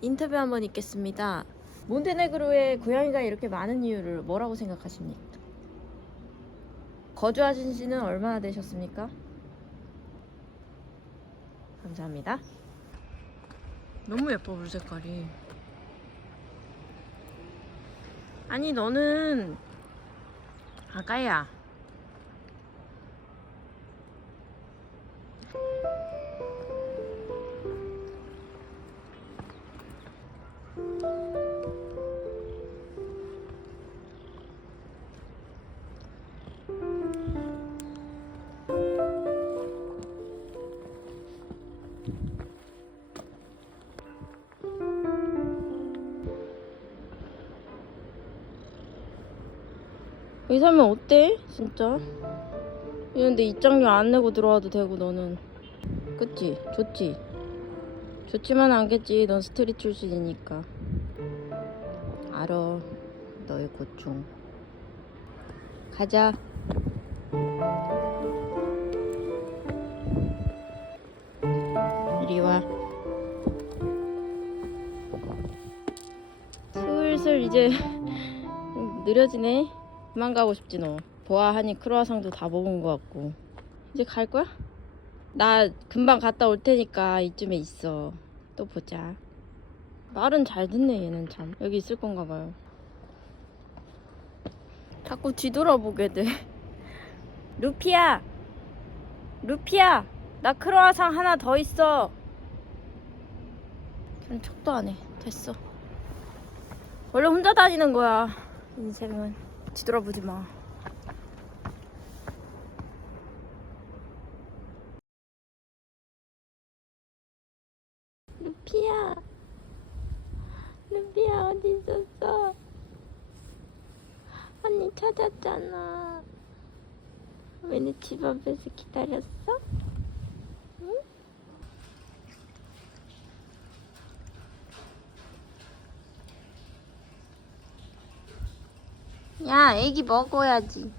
인터뷰 한번 있겠습니다. 몬테네그로에 고양이가 이렇게 많은 이유를 뭐라고 생각하십니까? 거주하신 지는 얼마나 되셨습니까? 감사합니다. 너무 예뻐 물 색깔이. 아니 너는 아가야. 여기 살면 어때? 진짜? 이런데 입장료 안 내고 들어와도 되고 너는 그치? 좋지? 좋지만 않겠지 넌 스트릿 출신이니까 알어 너의 고충 가자 이리 와 슬슬 이제 좀 느려지네 그만 가고 싶지 너. 보아하니 크로아상도 다 먹은 것 같고. 이제 갈 거야? 나 금방 갔다 올 테니까 이쯤에 있어. 또 보자. 말은 잘 듣네 얘는 참. 여기 있을 건가 봐요. 자꾸 뒤돌아보게 돼. 루피야! 루피야! 나 크로아상 하나 더 있어. 좀 척도 안해. 됐어. 원래 혼자 다니는 거야 인생은 뒤돌아보지 마. 루피야, 루피야 어디 있었어? 언니 찾았잖아. 왜 내 집 앞에서 기다렸어? 야, 애기 먹어야지.